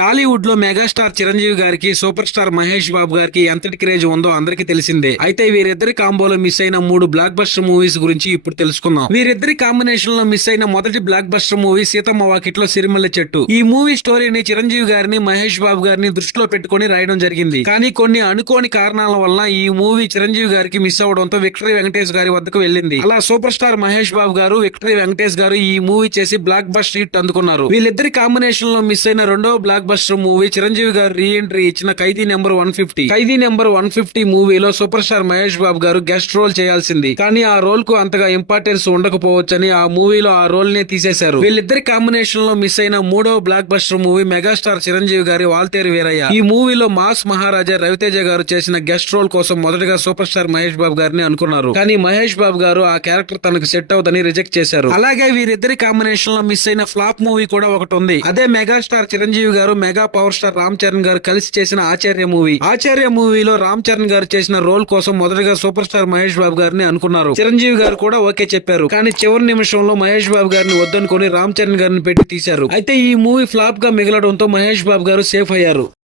టాలీవుడ్ లో మెగాస్టార్ చిరంజీవి గారికి super star Mahesh Babu గారికి ఎంతటి క్రేజ్ ఉందో అందరికీ తెలిసిందే. అయితే వీరిద్దరి కాంబోలో మిస్ అయిన 3 బ్లాక్ బస్టర్ మూవీస్ గురించి ఇప్పుడు తెలుసుకుందాం. వీరిద్దరి కాంబినేషన్ లో మిస్ అయిన మొదటి block buster movie Seethamma Vakitlo Sirimalle చెట్టు. ఈ మూవీ స్టోరీని చిరంజీవి గారిని మహేష్ బాబు గారిని దృష్టిలో పెట్టుకుని రాయడం జరిగింది. కానీ కొన్ని అనుకోని కారణాల వల్ల ఈ మూవీ చిరంజీవి గారికి మిస్ అవడంతో విక్టరీ వెంకటేష్ గారి వద్దకు వెళ్ళింది. అలా సూపర్ స్టార్ మహేష్ బాబు గారు విక్టరీ వెంకటేష్ గారు ఈ మూవీ చేసి బ్లాక్ బస్టర్ హిట్ అందుకున్నారు. వీళ్ళిద్దరి కాంబినేషన్ లో మిస్ అయిన రెండవ బ్లాక్ బస్టర్ మూవీ చిరంజీవి గారు రీ ఎంట్రీ ఇచ్చిన ఖైదీ నెంబర్ 150. ఖైదీ నెంబర్ 150 మూవీలో సూపర్ స్టార్ మహేష్ బాబు గారు గెస్ట్ రోల్ చేయాల్సింది. కానీ ఆ రోల్ కు అంతగా ఇంపార్టెన్స్ ఉండకపోవచ్చని ఆ మూవీలో ఆ రోల్ నే తీసేశారు. వీళ్ళిద్దరి కాంబినేషన్ లో మిస్ అయిన మూడవ block buster movie megastar Chiranjeevi గారి వాల్తేరు వీరయ్య. ఈ మూవీలో మాస్ మహారాజా రవితేజ గారు చేసిన గెస్ట్ రోల్ కోసం మొదటగా సూపర్ స్టార్ మహేష్ బాబు గారిని అనుకున్నారు. కానీ మహేష్ బాబు గారు ఆ క్యారెక్టర్ తనకు సెట్ అవుదని రిజెక్ట్ చేశారు. అలాగే వీరిద్దరి కాంబినేషన్ లో మిస్ అయిన ఫ్లాప్ మూవీ కూడా ఒకటి ఉంది. అదే మెగాస్టార్ చిరంజీవి గారు mega power star Ram Charan గారు కలిసి చేసిన ఆచార్య మూవీ. ఆచార్య మూవీలో రామ్ చరణ్ గారు చేసిన రోల్ కోసం మొదటగా సూపర్ స్టార్ మహేష్ బాబు గారిని అనుకున్నారు. చిరంజీవి గారు కూడా ఓకే చెప్పారు. కానీ చివరి నిమిషంలో మహేష్ బాబు గారిని వద్దనుకొని రామ్ చరణ్ గారిని పెట్టి తీశారు. అయితే ఈ మూవీ ఫ్లాప్ గా మిగలడంతో మహేష్ బాబు గారు సేఫ్ అయ్యారు.